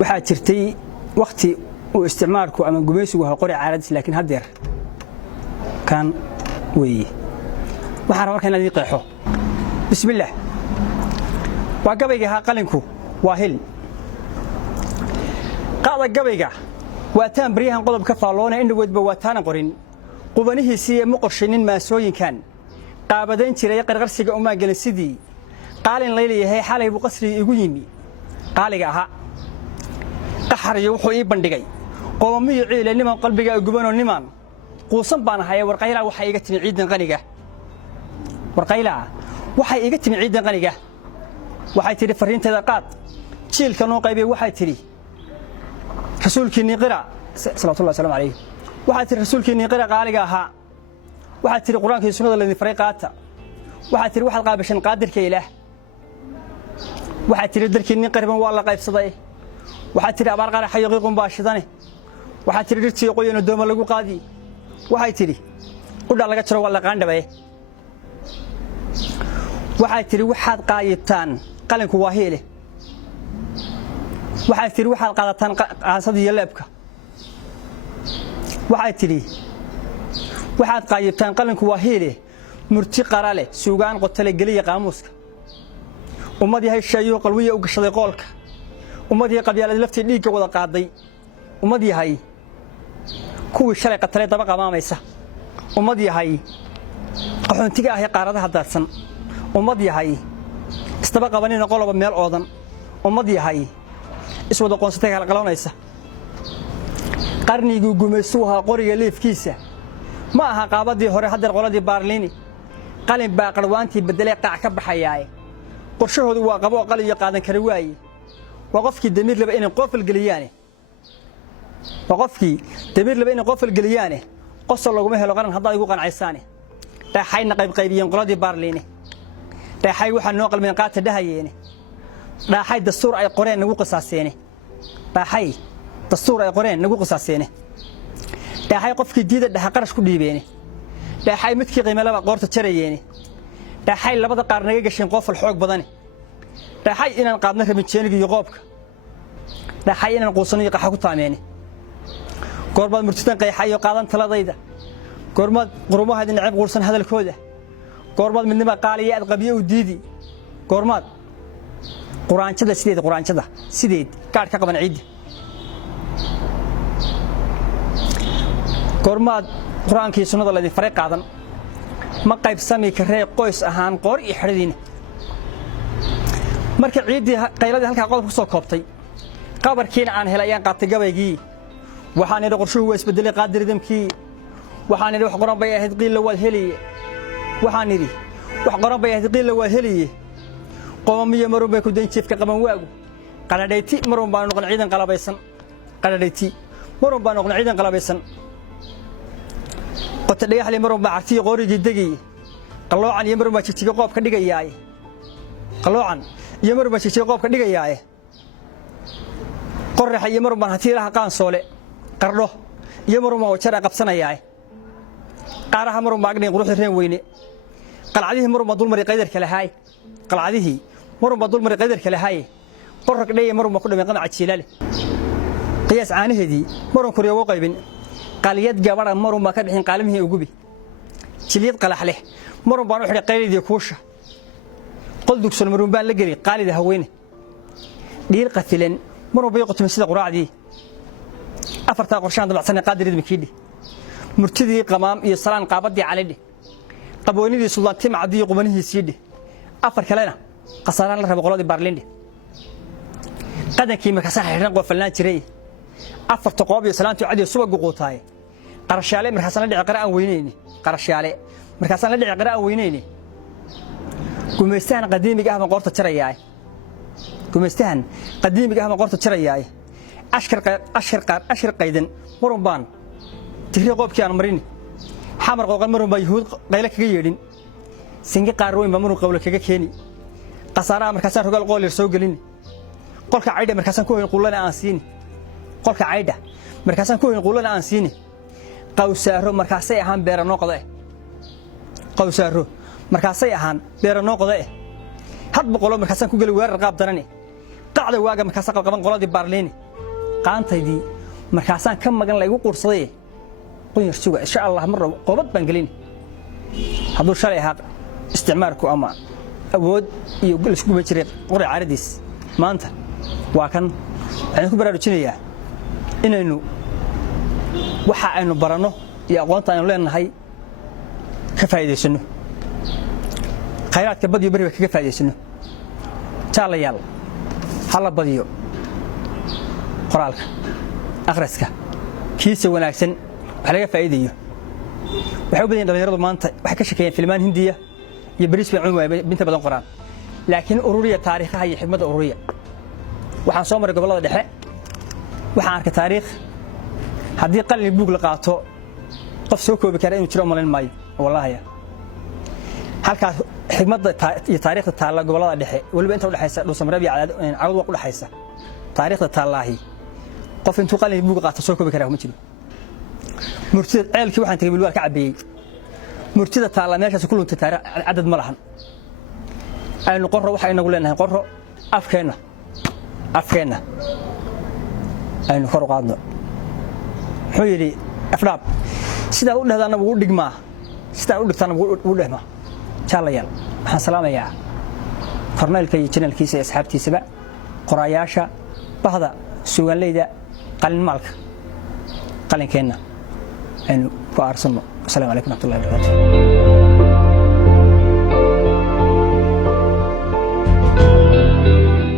waxaa jirtay waqti uu isticmaalku ama gumaysigu ha qori caaradis laakiin hadeer kan weeye waxaan rabaa inaan idin qeexo bismillaah waa gabayga ha qalinku waa hil qaada gabayga waa taan bariyahan qodob ka faaloona indhagoodba waa taan qorin qubanihiisii ma qorshinin maasooyinkan qaabadayn jiray qarqarsiga uma galin sidii qaalin leeyahay xalay buu qasri igu yimi qaaliga aha qaxariyo wuxuu ii bandhigay qoomiyo ciidanimo qalbiga gubano niman quusan baan ahay warqayla waxa iga timi ciidan qaniga warqayla waxa iga timi ciidan qaniga waxay tiri fariinteeda qaad jiilka noo qaybay waxay tiri rasuulkiini qira sallallahu alayhi waxay tiri rasuulkiini qira qaaliga aha waxay tiri quraanka sunnada la faray qaata waxay tiri waxaad qaabashan qaadirka ilaah waxay tiri darkiini qarban waa la qaybsaday waxay tiri abaar qara xaqiiqo baashidane waxay tiri dirtii qoyano dooma lagu qaadi waxay tiri qudha laga jiro waa la qaandhabay waxay tiri waxaad qaayibtaan qalinku waa heele waxay tiri waxaad qaadataan qaasadii leebka waxay tiri waxaad qaayibtaan qalinku waa heele murti qarale suugaan qotale galiya qaamuuska ummad yahay shayo qalwiye u gashaday qoolka ummad yahay qabyaalada laftii dhiigga wada qaaday ummad yahay kuwii shalay qatalay daba qamaamaysa ummad yahay qaxoontiga ah ee qaaradaha daadsan ummad yahay istaba qabanina qoloba meel oodan ummad yahay iswada qoonsatay kala qaloonaysa qarnigu gumaysu ha qoriga leefkiisa ma aha qaabadii hore hadeer qoladii baarliini qalin baa qarwaantii bedelay qaac ka baxayay qorshahoodu waa qabo qalin iyo qaadan kara waayay waa qofkii damiir laba inay qofal galiyaane qosol lagu ma helo qaran hadaa igu qancaysaane dhaxayna qaybiyeen qoladii baarliini dhaxay waxa noo qalmeen qaata dhahayeene dhaxay dastuur ay qoreen nagu qisaaseene dhaxay qofkii diida dhaxa qarash ku dhiibeene dhaxay midkii qiimo laba qoorta jarayeene dhaxay labada qaar naga gasheen qofal xoog badan dhaxay inaan qaadna rabin jeeniga iyo qoobka dhaxay inaan qoosaniyo qaxa ku taameene goorbaad murtidan qeexayo qaadan taladayda goormaad qurumaha dhinacib qursan hadalkooda goormaad midnimo qaaliye aad qabiyo u diidi goormaad quraanjada sideed gaar ka qaban ciid goormaad quraankii sunnada la faray qaadan ma qaybsami karee qoys ahaan qoor iyo xiridiina marka ciidii qayladii halka qodob ku soo koobtay qabarkiina aan helayaan qaatay gabaygii waxaan idhi qorshuhu isbedelay qaadiridamkii waxaan idhi wax qoran bay ahayd qiil la wad heliye waxaan idhi wax qoran bay ahayd qiil la wad heliye qoomiyo marun bay ku dayn jiifka qaban waagu qaladhayti marun baan noqon ciidan qalabaysan qota dhagaxli marun baa artii qorigii degay qaloocan iyo marun baa jijiga qoob ka dhigayaaye qorrax iyo marun baan hatiiraha qaansoole qardho iyo marun baa wajar qabsanayaaye qaaraha marun baa agdhin quruxda reen weyne qalcadihii marun baa dulmari qaydarka lahaay qorrag dheeye marun baa ku dhamay qamaca jiilaale qiyaas caanaheedii marun koriyo ugu qaybin qaliyad gabadha marun baa ka bixin qaalimihii ugubi jiliyad qalax leh marun baan u xidhay qayridii kuusha qol dugsan marun baan la geli qaalida haweyne dhiir qafilan marun bay qotmay sida quraacdii afarta qorshaan dabacsan qaadirid makiidhi murtidii qamaam iyo salaan qaabadii calidhi qaboonidii suldaantii macdii qubanihiisii afar kalena qasaaraan la rabo qoladii baarliini qadankii markaas xiriiran qofalnaan jiray afarta qoob iyo salaantu cadi subag quutaay qarashaale markaas la dhici qaraan weyneyni gumaystahan qadiimiga ah ma qorta jarayaay ashkar qaydan marun baan tigri qoobkii aan marin xamar qooqan marun baa yahuud qayla kaga yeedhin singi qaar weyn baa marun qowla kaga keeni qasaaraha markaasaan rogaal qoolir soo gelin qolka caydha markaasaan ku hoyn qulana aan siini qawsaaro markaasay ahaan beera noo qoda had boqolo markaasaan ku gali weerar qaab darani qacda waaga markaasaan qaban qoladii baarliini qaantaydii markaasaan ka magan la igu quursaday qoyar suga insha Allah mar qobad baan galin hadduu shalay ahaa isticmaalku ama awood iyo isku ma jiray qori caaradiis maanta waa kan waxaan ku baraarujinayaa inaynu waxa aynu barano iyo aqoonta aynu leenahay ka faa'iideysano khayraadka badiyo bariga kaga faa'iideysano taalayaal hala badiyo qoraalka akhriska kiisa wanaagsan wax laga faa'iideeyo waxa u badan dhalinyaradu maanta wax ka shaqeeyaan filmaan hindiya iyo baris baan cunwaay binta badan qoraan laakiin ururiya taariikhaha iyo xigmada ururiya waxaan soo maray gobolada dhexe waxaan arkay taariikh haddii qalin buug la qaato qof soo koobi kara inuu jiro malayn maayo wallahi halkaas xigmada iyo taariikhda taala gobolada dhexe waliba inta u dhaxaysa dhuusamareeb iyo cawd waa u dhaxaysa taariikhda taalaahi qof intuu qalin buug qaato soo koobi kara ma jiro murtida ceelkii waxaan tagay bilwaa ka cabeeyay murtida taala meeshaas ku luntay taariikh cadad ma lahan aynu qorro waxa inagu leenahay qorro afkeena aynu kor u qaadno wuxuu yidhi afdhaab sidaa u dhahdaana wuu dhigmaa sidaa u dhigtaana wuu dhehmaa jaalayaal waxaan salaamayaa korneylka iyo janaalkiisa iyo asxaabtiisaba qoraayaasha bahda suugaanleyda qalinmaalka qalinkeenna aynu ku aarsanno asalaamu calaykum waraxmatullahi wabarakaatuh